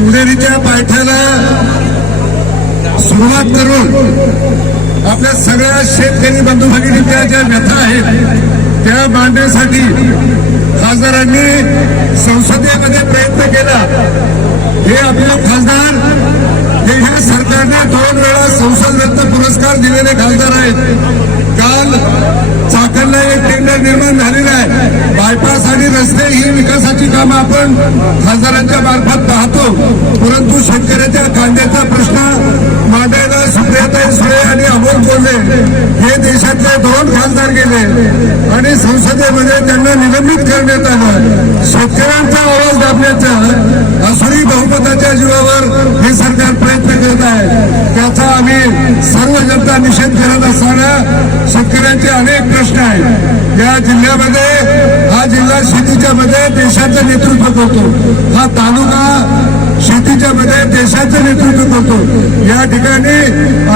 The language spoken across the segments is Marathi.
शिवनेरीच्या पायथ्याला सुरुवात करून आपल्या सगळ्या शेतकरी बंधू भगिनीच्या ज्या व्यथा आहेत त्या मांडण्यासाठी खासदारांनी संसदेमध्ये प्रयत्न केला. हे आपले खासदार हे ह्या सरकारने दोन वेळा संसद रत्न पुरस्कार दिलेले खासदार आहेत. काल चाकरला एक टेंडर निर्माण झालेला आहे. बायपास आणि रस्ते ही विकासाची कामं आपण खासदारांच्या मार्फत पाहतो. परंतु शेतकऱ्याच्या कांद्याचा प्रश्न मांडायला सुप्रियाताई सुळे आणि अमोल कोल्हे हे देशातले दोन खासदार गेले आणि संसदेमध्ये त्यांना निलंबित करण्यात आलं. शेतकऱ्यांचा आवाज दाबण्याचा असुरी बहुमताच्या जीवावर हे सरकार प्रयत्न करत आहे. त्याचा आम्ही सर्व जनता निषेध करत असताना शेतकऱ्यांचे अनेक प्रश्न आहेत. या जिल्ह्यामध्ये हा जिल्हा शेतीच्या मध्ये देशाचं नेतृत्व करतो. हा तालुका शेतीच्या मध्ये देशाचं नेतृत्व करतो. या ठिकाणी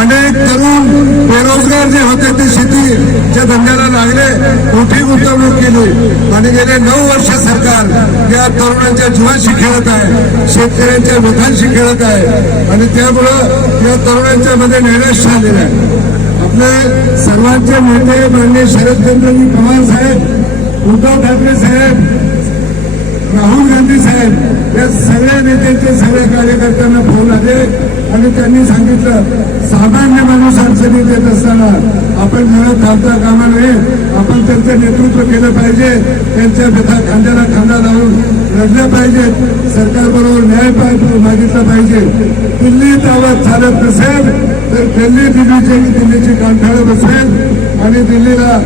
अनेक तरुण बेरोजगार जे होते ते शेतीच्या धंद्याला लागले. मोठी गुंतवणूक केली. आणि गेले नऊ वर्ष सरकार या तरुणांच्या जीवाशी खेळत आहे. शेतकऱ्यांच्या व्यथांशी खेळत आहे. आणि त्यामुळं या तरुणांच्या मध्ये नैराश्य झालेला आहे. आपले सर्वांचे नेते माननीय शरदचंद्रजी पवार साहेब उद्धव ठाकरे साहेब राहुल गांधी साहेब या सगळ्या नेत्यांचे सगळ्या कार्यकर्त्यांना फोन आले आणि त्यांनी सांगितलं सामान्य माणूस अडचणीत येत असताना आपण घरात थांबता कामा नये आपण त्यांचं नेतृत्व केलं पाहिजे त्यांच्या व्यथा खांद्याला खांदा लावून लढल्या पाहिजेत सरकारबरोबर न्याय पाहिजे मागितला पाहिजे. दिल्लीत आवाज चालत नसेल तर दिल्ली दिल्लीचे दिल्लीची कांठाळं बसेल आणि दिल्लीला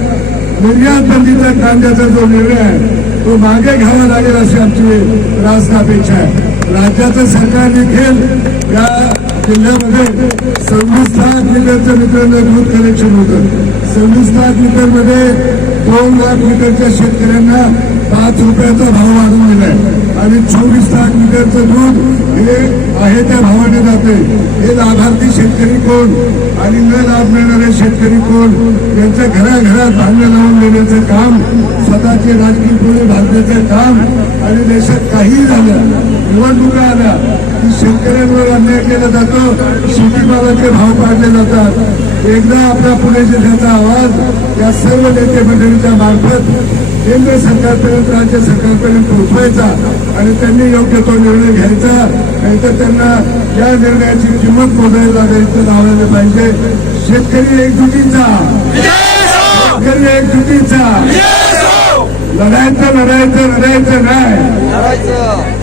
निर्यात बंदीचा कांद्याचा जो निर्णय आहे तो मागे घ्यावा लागेल अशी आमची रास्त अपेक्षा आहे. राज्याचं सरकार देखील या जिल्ह्यामध्ये सव्वीस लाख लिटरचं मित्रांनो दूध कनेक्शन होतं. सव्वीस लाख लिटरमध्ये दोन लाख लिटरच्या शेतकऱ्यांना पाच रुपयाचा भाव वाढवून दिलाय. आणि चोवीस लाख लिटरचं दूध हे आहे त्या भावाने जाते. हे लाभार्थी शेतकरी कोण? आणि न लाभ मिळणारे शेतकरी कोण? त्यांच्या घराघरात धान्य लावून देण्याचं काम स्वतःचे राजकीय पुढे भाजण्याचं काम आणि देशात काही झालं निवडणुका आल्या की शेतकऱ्यांवर अन्याय केला जातो शेतीमालाचे भाव पाडले जातात. एकदा आपल्या पुणे जिल्ह्याचा आवाज या सर्व नेते मंडळीच्या मार्फत केंद्र सरकारपर्यंत राज्य सरकारपर्यंत पोहोचवायचा आणि त्यांनी योग्य तो निर्णय घ्यायचा. नाहीतर त्यांना या निर्णयाची किंमत मोजायला लागेल तर लावायला पाहिजे. शेतकरी एकजुटीचा. शेतकरी एकजुटीचा. लढायचं लढायचं लढायचं नाही.